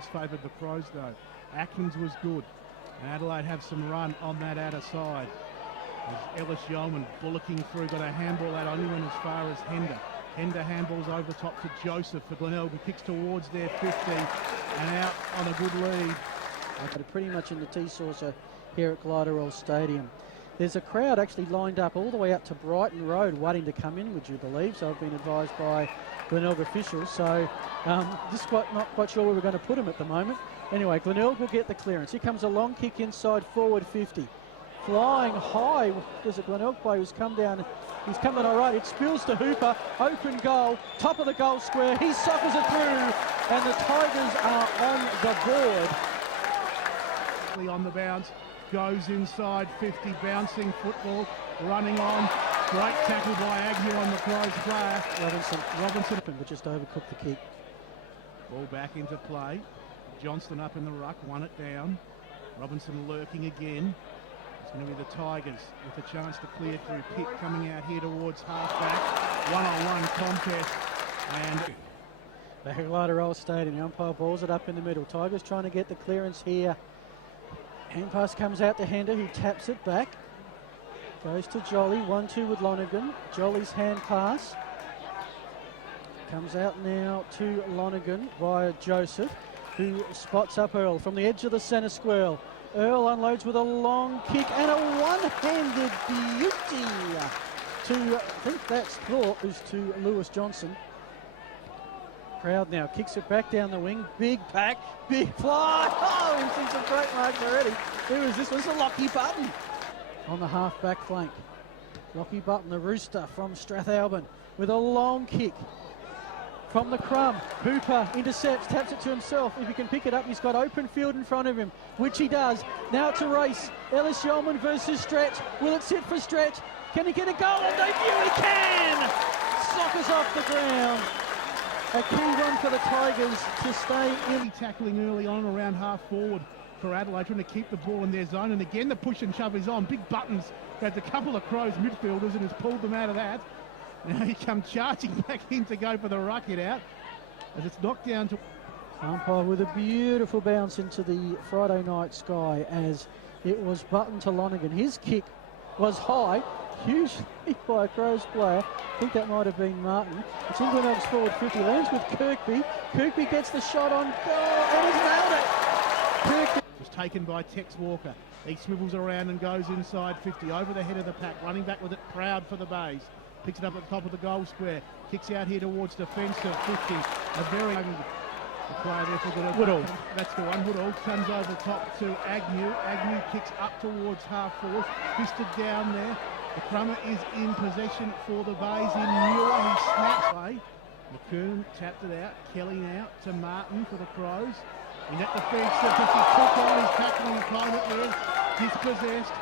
Favoured the Crows though. Atkins was good. And Adelaide have some run on that outer side. As Ellis Yeoman bullocking through, got a handball out, only went as far as Hender. Hender handballs over top to Josep for Glenelg, who kicks towards their 50 and out on a good lead. Pretty much in the T-saucer here at Glenelg Stadium. There's a crowd actually lined up all the way up to Brighton Road waiting to come in, would you believe? So I've been advised by Glenelg officials. So just not quite sure where we're going to put them at the moment. Anyway, Glenelg will get the clearance. Here comes a long kick inside forward 50. Flying high, there's a Glenelg player who's come down. He's coming all right. It spills to Hooper. Open goal. Top of the goal square. He soccers it through. And the Tigers are on the board. On the bounce. Goes inside 50. Bouncing football. Running on. Great tackle by Agnew on the Crows player. Robinson. But just overcooked the kick. Ball back into play. Johnston up in the ruck. Won it down. Robinson lurking again. It's going to be the Tigers with a chance to clear through. Pitt coming out here towards half-back. One-on-one contest. And back at Glenelg Stadium, the umpire balls it up in the middle. Tigers trying to get the clearance here. Hand pass comes out to Hender, who taps it back. Goes to Jolly, 1-2 with Lonergan. Jolly's hand pass. Comes out now to Lonergan via Josep, who spots up Earl from the edge of the centre square. Earl unloads with a long kick and a one-handed beauty to, I think that's Thorp, who's to Lewis Johnson. Crowd now kicks it back down the wing. Big pack, big fly. Oh, we've seen some great marks already. Who is this? This is Lockie Button on the half-back flank. Lockie Button, the rooster from Strathalbyn, with a long kick. From the crumb, Hooper intercepts, taps it to himself. If he can pick it up, he's got open field in front of him, which he does. Now it's a race. Ellis Yeoman versus Stretch. Will it sit for Stretch? Can he get a goal on debut? He can! Soccers off the ground. A key run for the Tigers to stay in. Tackling early on around half forward for Adelaide, trying to keep the ball in their zone. And again, the push and shove is on. Big Buttons grabbed a couple of Crows midfielders and has pulled them out of that. Now he comes charging back in to go for the ruck it out as it's knocked down to... Umpire with a beautiful bounce into the Friday night sky as it was Button to Lonergan. His kick was high, hugely by a Crows player. I think that might have been Martin. It's in Glenelg's forward 50, lands with Kirkby. Kirkby gets the shot on goal and has nailed it. Kirkby was taken by Tex Walker. He swivels around and goes inside 50, over the head of the pack, running back with it, proud for the Bays. Picks it up at the top of the goal square. Kicks out here towards defence to 50. A very... The player there for Woodall. That's the one. Woodall comes over top to Agnew. Agnew kicks up towards half forward. Fisted down there. The crummer is in possession for the Bays in Muir. He snaps away. McCoon tapped it out. Kelly out to Martin for the Crows. In that defence, he took on his tackling time at the end. Dispossessed.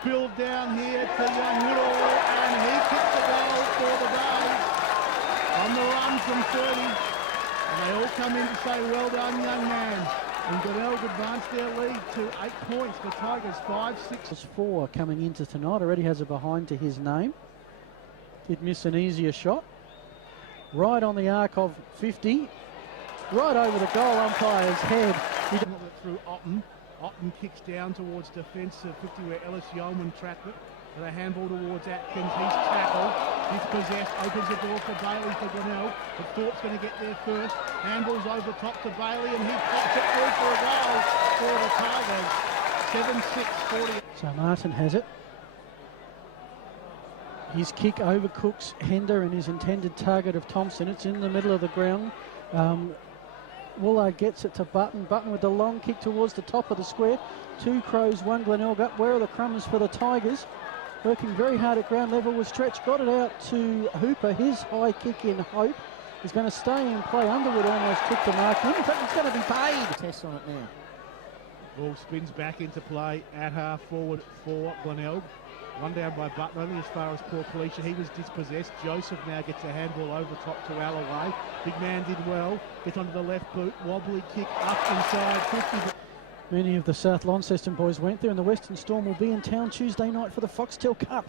Spilled down here to young Woodall, and he kicks the goal for the Bays on the run from 30. And they all come in to say, well done, young man. And Glenelg advance their lead to 8 points. The Tigers 5-6. 4 coming into tonight. Already has a behind to his name. Did miss an easier shot. Right on the arc of 50. Right over the goal umpire's head. He through Otten. Otten kicks down towards defence of 50 where Ellis Yeoman trapped it. With a handball towards Atkins. He's tackled. Dispossessed. Opens the door for Bailey for Glenelg. But Thorp's going to get there first. Handballs over top to Bailey and he pops it through for a goal for the Tigers. 7-6-40. So Martin has it. His kick overcooks Hender and his intended target of Thompson. It's in the middle of the ground. Woolard gets it to Button. Button with the long kick towards the top of the square. 2 Crows, 1 Glenelg up. Where are the crumbs for the Tigers? Working very hard at ground level with Stretch. Got it out to Hooper. His high kick in hope is going to stay in play. Underwood almost took the mark. In fact, it's going to be paid. Test on it now. Ball spins back into play at half forward for Glenelg. One down by Button, only as far as poor Kalisha. He was dispossessed. Joseph now gets a handball over top to Alleway. Big man did well. Gets onto the left boot. Wobbly kick up inside 50. Many of the South Launceston boys went there, and the Western Storm will be in town Tuesday night for the Foxtel Cup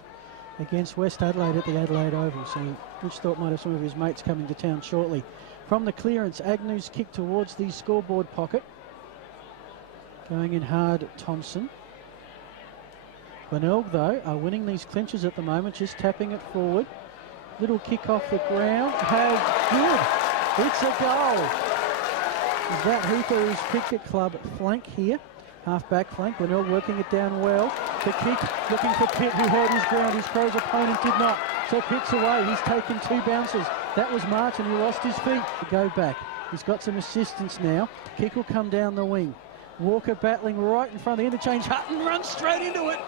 against West Adelaide at the Adelaide Oval. So Rich Thorp might have some of his mates coming to town shortly From the clearance, Agnew's kick towards the scoreboard pocket. Going in hard, Thompson. Glenelg, though, are winning these clinches at the moment, just tapping it forward. Little kick off the ground. Have good. It's a goal. Is that Hooper's Cricket Club flank here? Half-back flank. Glenelg working it down well. The kick, looking for Pitt, who held his ground. His Crows opponent did not. So Pitt's away. He's taken 2 bounces. That was Martin, who lost his feet. To go back. He's got some assistance now. Kick will come down the wing. Walker battling right in front of the interchange. Hutton runs straight into it.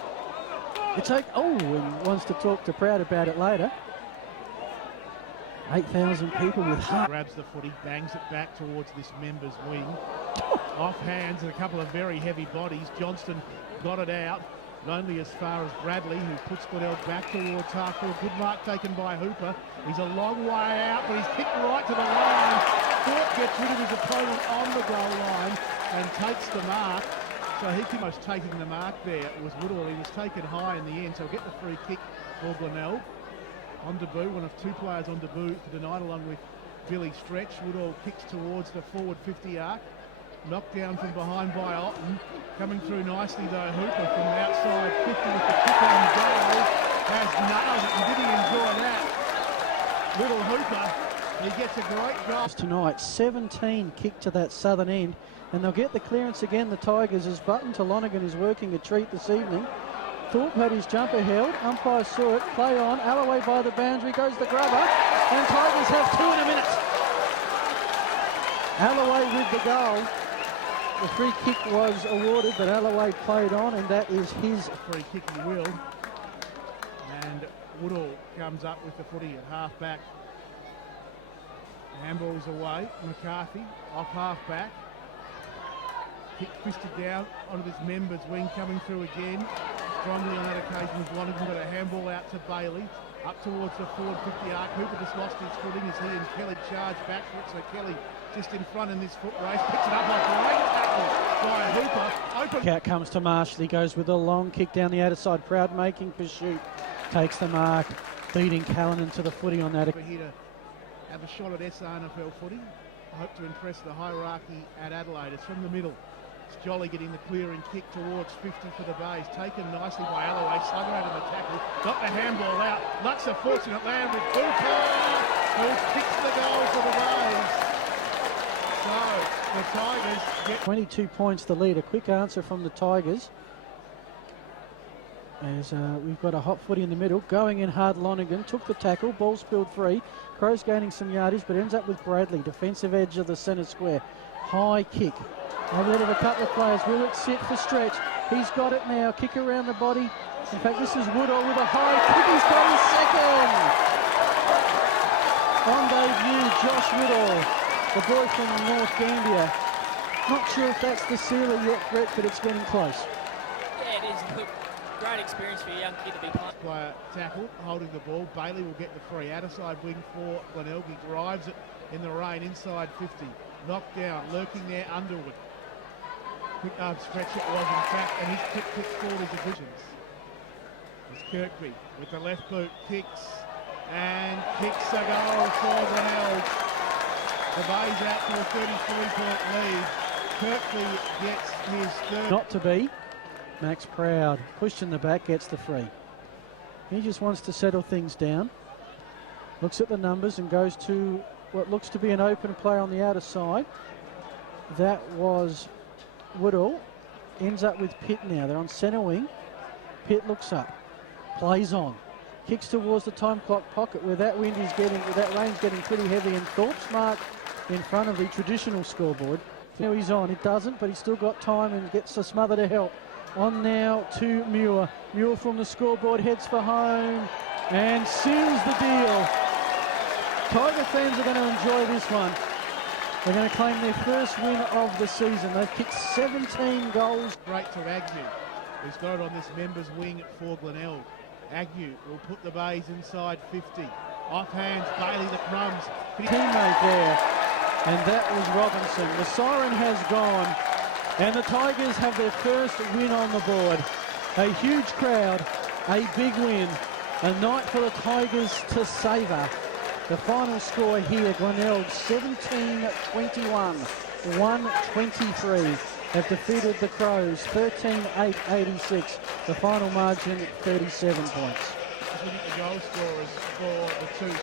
It's like, and wants to talk to Proud about it later. 8,000 people with heart. Grabs the footy, bangs it back towards this member's wing. Off hands and a couple of very heavy bodies. Johnston got it out, only as far as Bradley, who puts Woodall back towards half-field. Good mark taken by Hooper. He's a long way out, but he's kicked right to the line. Thorp gets rid of his opponent on the goal line and takes the mark. So he almost taking the mark there was Woodall. He was taken high in the end, so get the free kick for Glenelg. On debut, one of 2 players on debut for tonight, along with Billy Stretch. Woodall kicks towards the forward 50 arc. Knocked down from behind by Otten. Coming through nicely though, Hooper from the outside 50 with the kick on goal. Has nailed it, and did he enjoy that? Little Hooper, he gets a great goal. Tonight, 17 kick to that southern end, and they'll get the clearance again, the Tigers, as Button to Lonergan is working a treat this evening. Thorp had his jumper held, umpire saw it, play on, Alleway by the boundary, goes the grubber, and Tigers have 2 in a minute. Alleway with the goal. The free kick was awarded, but Alleway played on, and that is his free kick, he will. And Woodall comes up with the footy at half-back. Handball's away, McCarthy off half-back. Kick fisted down onto this member's wing, coming through again. Strongly on that occasion was Lonergan, got a handball out to Bailey. Up towards the forward 50 arc. Hooper just lost his footing as he and Kelly charge back for it. So Kelly just in front in this foot race. Picks it up like a great tackle by Hooper. Open. Out comes to Marshall. He goes with a long kick down the outer side. Proud making pursuit. Takes the mark. Beating Callanan to the footy on that. We're here to have a shot at SRNFL footy. I hope to impress the hierarchy at Adelaide. It's from the middle. It's Jolly getting the clearing kick towards 50 for the Bays. Taken nicely by Alleway. Slugger out of the tackle. Got the handball out. Lux a fortunate land with Hooper, who kicks the goal for the Bays. So the Tigers get 22 points the lead. A quick answer from the Tigers. As we've got a hot footy in the middle. Going in hard, Lonergan. Took the tackle. Ball spilled free. Crows gaining some yardage, but ends up with Bradley. Defensive edge of the centre square. High kick. Over rid of a couple of players. Will it sit for Stretch? He's got it now. Kick around the body. In fact, this is Woodall with a high kick. He's got his second. On debut, Josh Woodall, the boy from North Gambia. Not sure if that's the sealer yet, Brett, but it's getting close. Yeah, it is. Look, great experience for a young kid to be playing. Player tackle, holding the ball. Bailey will get the free. Outer side wing for Glenelg. He drives it in the rain inside 50. Knocked down, lurking there, Underwood. Quick arm stretch it was in fact, and he's kicked forward his divisions. It's Kirkby with the left boot, kicks a goal for Glenelg. The Bays out to a 33-point lead. Kirkby gets his third. Not to be. Max Proud pushed in the back, gets the free. He just wants to settle things down. Looks at the numbers and goes to what looks to be an open play on the outer side. That was Woodall. Ends up with Pitt now. They're on centre wing. Pitt looks up. Plays on. Kicks towards the time clock pocket where that wind is getting, that rain's getting pretty heavy, and Thorp's mark in front of the traditional scoreboard. Now he's on. It doesn't, but he's still got time and gets a smother to help. On now to Muir. Muir from the scoreboard heads for home and seals the deal. Tiger fans are going to enjoy this one. They're going to claim their first win of the season. They've kicked 17 goals. Straight to Agnew, who's got it on this members wing for Glenelg. Agnew will put the Bays inside 50. Off hands, Bailey the crumbs. Teammate there, and that was Robinson. The siren has gone, and the Tigers have their first win on the board. A huge crowd, a big win, a night for the Tigers to savour. The final score here, Glenelg 17-21, 123 have defeated the Crows 13-8-86. The final margin 37 points. I think the goal scorers for the two